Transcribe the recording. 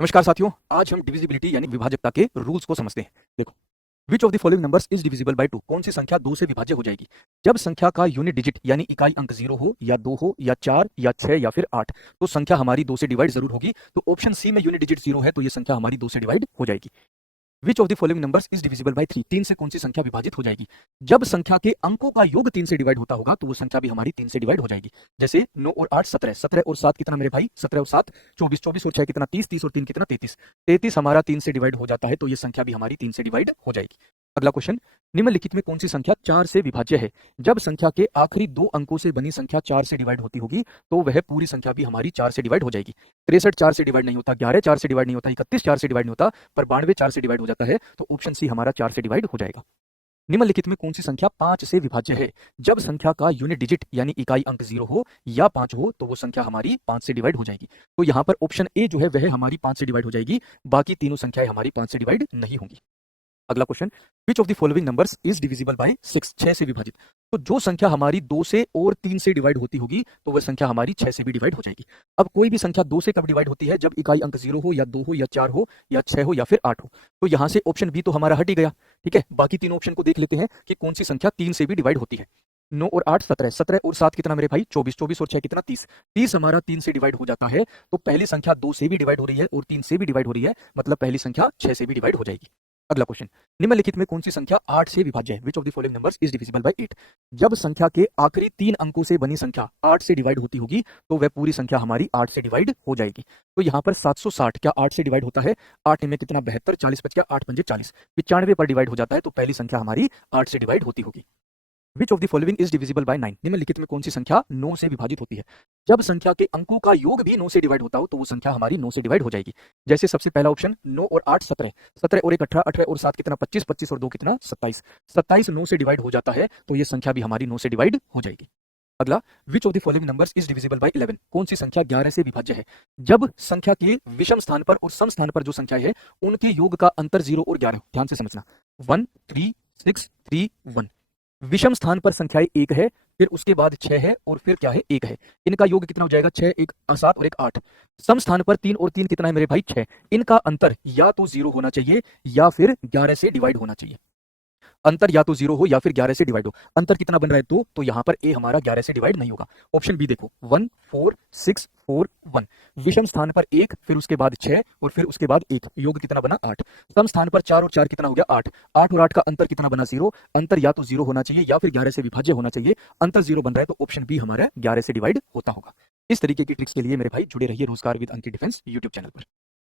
नमस्कार साथियों, आज हम डिविजिबिलिटी यानी विभाजकता के रूल्स को समझते हैं। देखो, which of the following numbers is divisible by 2? कौन सी संख्या 2 से विभाज्य हो जाएगी? जब संख्या का यूनिट डिजिट यानी इकाई अंक 0 हो या 2 हो या 4 या 6 या फिर 8, तो संख्या हमारी 2 से डिवाइड जरूर होगी। तो ऑप्शन सी में यूनिट डिजिट 0 है, तो ये संख्या हमारी 2 से डिवाइड हो जाएगी। Which of the following numbers is divisible by 3? 3 से कौन सी संख्या विभाजित हो जाएगी? जब संख्या के अंकों का योग 3 से डिवाइड होता होगा, तो वो संख्या भी हमारी 3 से डिवाइड हो जाएगी। जैसे 9 और 8 17, 17 और 7 कितना मेरे भाई? 17 और 7 24, 24 और 6 कितना? 30, 30 और 3 कितना? 33, 33 हमारा 3 से डिवाइड हो जाता है, तो ये संख्या भी हमारी 3 से डिवाइड हो जाएगी। अगला क्वेश्चन, निम्नलिखित में कौन सी संख्या 4 से विभाज्य है? जब संख्या के आखिरी 2 अंकों से बनी संख्या 4 से डिवाइड होती होगी, तो वह पूरी संख्या भी हमारी 4 से डिवाइड हो जाएगी। 63 4 से डिवाइड नहीं होता, 11 4 से डिवाइड नहीं होता, 31 4 से डिवाइड नहीं होता, पर 92 4 से डिवाइड हो जाता है, तो ऑप्शन सी हमारा 4 से डिवाइड हो जाएगा। निम्नलिखित में कौन सी संख्या 5 से विभाज्य है? जब संख्या का यूनिट डिजिट यानी इकाई अंक 0 हो या 5 हो, तो वो संख्या हमारी 5 से डिवाइड हो जाएगी। तो यहाँ पर ऑप्शन ए जो है वह हमारी 5 से डिवाइड हो जाएगी, बाकी तीनों संख्याएं हमारी 5 से डिवाइड नहीं होंगी। अगला question, which of the following numbers is divisible by 6? 6 से विभाजित। तो जो संख्या हमारी 2 से और 3 से डिवाइड होती होगी, तो वह संख्या हमारी 6 से भी डिवाइड हो जाएगी। अब कोई भी संख्या 2 से कब डिवाइड होती है? जब इकाई अंक 0 हो या 2 हो या 4 हो या 6 हो या फिर 8 हो। तो यहां से ऑप्शन बी तो हमारा हट ही गया। ठीक है, बाकी तीनों ऑप्शन को देख लेते हैं कि कौन सी संख्या 3 से भी डिवाइड होती है। 9 और 8 17, 17 और 7 कितना मेरे भाई? 24, 24 और 6 कितना? 30, 30 हमारा 3 से डिवाइड हो जाता है। तो पहली संख्या 2 से भी डिवाइड हो रही है और 3 से भी डिवाइड हो रही है, मतलब पहली संख्या 6 से भी डिवाइड हो जाएगी। अगला क्वेश्चन, निम्नलिखित में कौन सी संख्या 8 से विभाज्य है? Which of the following numbers is divisible by 8? जब संख्या के आखिरी 3 अंकों से बनी संख्या 8 से डिवाइड होती होगी, तो वह पूरी संख्या हमारी 8 से डिवाइड हो जाएगी। तो यहाँ पर 760 क्या 8 से डिवाइड होता है? 8 में कितना? 72, 40 बच गया, 8 पंजे 40, 95 पर डिवाइड हो जाता है, तो पहली संख्या हमारी 8 से डिवाइड होती होगी। Which of the following is divisible by 9? निम्नलिखित में कौन सी संख्या 9 से विभाजित होती है? जब संख्या के अंकों का योग भी 9 से डिवाइड होता हो, तो वो संख्या हमारी 9 से डिवाइड हो जाएगी। जैसे सबसे पहला ऑप्शन 9 और 8 17, 17 और 1 18, 18 और 7 कितना? 25, 25 और 2 कितना? 27, 27 9 से डिवाइड हो जाता है, तो ये संख्या भी हमारी 9 से डिवाइड हो जाएगी। अगला, which of the following numbers is divisible by 11? कौन सी संख्या 11 से विभाज्य है? जब संख्या के विषम स्थान पर और सम स्थान पर जो संख्या है, उनके योग का अंतर 0 और 11 हो। ध्यान से समझना, 1 3 6 3 1। विषम स्थान पर संख्याएं 1 है, फिर उसके बाद 6 है और फिर क्या है? 1 है। इनका योग कितना हो जाएगा? 6 1 7 और 1 8। सम स्थान पर 3 और 3 कितना है मेरे भाई? 6। इनका अंतर या तो 0 होना चाहिए या फिर 11 से डिवाइड होना चाहिए। अंतर या तो 0 हो या फिर 11 से डिवाइड हो। अंतर कितना बन रहा है? 2, तो यहाँ पर ए हमारा 11 से डिवाइड नहीं होगा। ऑप्शन बी देखो, 1 4 6 4 1। विषम स्थान पर 1, फिर उसके बाद 6 और फिर उसके बाद 1, योग कितना बना? 8। सम स्थान पर 4 और 4 कितना हो गया? 8, 8 और 8 का अंतर कितना बना? 0। अंतर या तो 0 होना चाहिए या फिर 11 से विभाज्य होना चाहिए। अंतर 0 बन रहा है, तो ऑप्शन बी हमारा 11 से डिवाइड होता होगा। इस तरीके की ट्रिक्स के लिए मेरे भाई जुड़े रहिए रोजगार with Ankit defence YouTube channel पर।